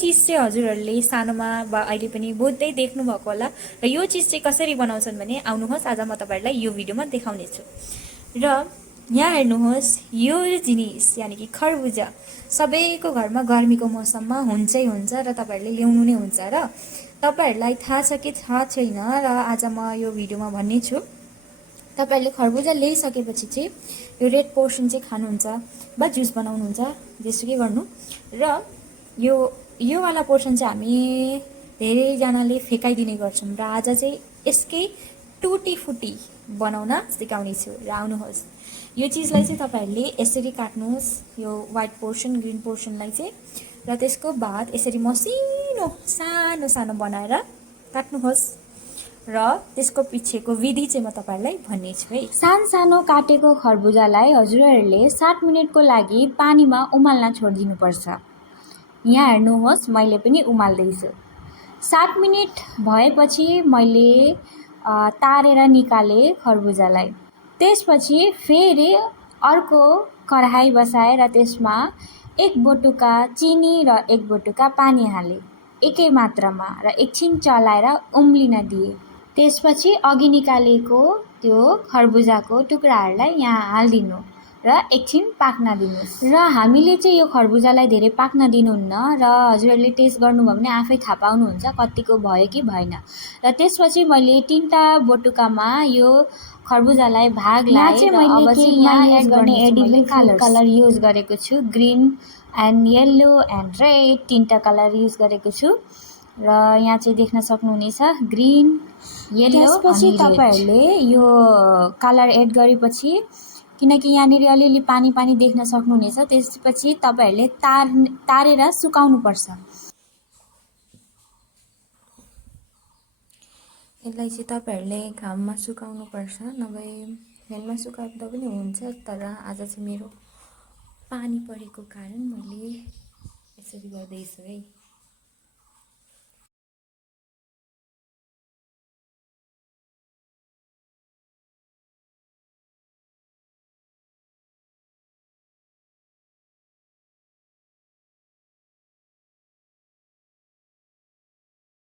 चीज चाहिँ हजुरहरूले सानोमा वा अहिले पनि बहुतै देख्नु भएको होला र यो चीज चाहिँ कसरी बनाउँछन् भने आउनुहोस् आज म तपाईहरुलाई यो भिडियोमा देखाउने छु। र यहाँ हेर्नुहोस् यो जिनिस यानी कि खरबुजा सबैको घरमा गर्मीको मौसममा हुन्छै हुन्छ र तपाईहरुले ल्याउनु नै हुन्छ र तपाईहरुलाई थाहा छ कि थाहा छैन र आज म यो भिडियोमा भन्ने छु। तपाईहरुले खरबुजा ल्याइसकेपछि चाहिँ यो रेड पोर्सन चाहिँ खानुहुन्छ वा जुस बनाउनुहुन्छ जेसुकै गर्नु र यो वाला पोर्सन चाहिँ हामी धेरैजनाले फेकाइदिने गर्छौं र आज चाहिँ यसकै टुटी फुटी बनाउन सिकाउने छु र आउनुहोस्। यो चीजलाई चाहिँ तपाईहरुले यसरी काट्नुहोस् यो व्हाइट पोर्सन ग्रीन पोर्सनलाई चाहिँ र त्यसको बाद यसरी मसिनो सानो सानो बनाएर काट्नुहोस् र त्यसको पछिको विधि चाहिँ म तपाईहरुलाई भन्ने छु है। सानो काटेको खरबुजालाई हजुरहरूले 60 मिनेटको लागि पानीमा उमाल्न छोड्दिनु पर्छ। यहाँ हेर्नुहोस् मैले पनि उमाल्दैछु। 60 मिनेट भएपछि मैले तारेर निकाले खरबुजालाई। त्यसपछि फेरि अर्को कराही बसाएर त्यसमा 1 बटुका चिनी र 1 बटुका पानी हाले एकै मात्रामा र एकछिन चलाएर उम्लिन दिए। त्यसपछि अघि निकालेको त्यो खरबुजाको टुक्राहरूलाई यहाँ हाल्दिनु र एकछिन पाक्न दिनुस्। र हामीले चाहिँ यो खरबुजालाई धेरै पाक्न दिनुहुन्न र हजुरहरूले टेस्ट गर्नुभयो भने आफै थाहा पाउनुहुन्छ कतिको भयो कि भएन। र त्यसपछि मैले 3टा बटुकामा यो खरबुजालाई भाग लाए र अब चाहिँ यहाँ एड गर्ने एडिबल कलर युज गरेको छु। Green and yellow and red 3टा कलर युज गरेको छु र यहाँ चाहिँ देख्न सक्नुहुनेछ ग्रीन येलो। त्यसपछि तपाईहरुले यो कलर एड गरेपछि किनकि यहाँनिर अलिअलि पानी पानी देख्न सक्नुहुनेछ त्यसपछि तपाईहरुले तारेर सुकाउनु पर्छ। यसलाई चाहिँ तपाईहरुले घाममा सुकाउनु पर्छ नभए फ्यानमा सुकाउँदा पनि हुन्छ तर आज चाहिँ मेरो पानी परेको कारण मैले यसरी गर्दै छु है।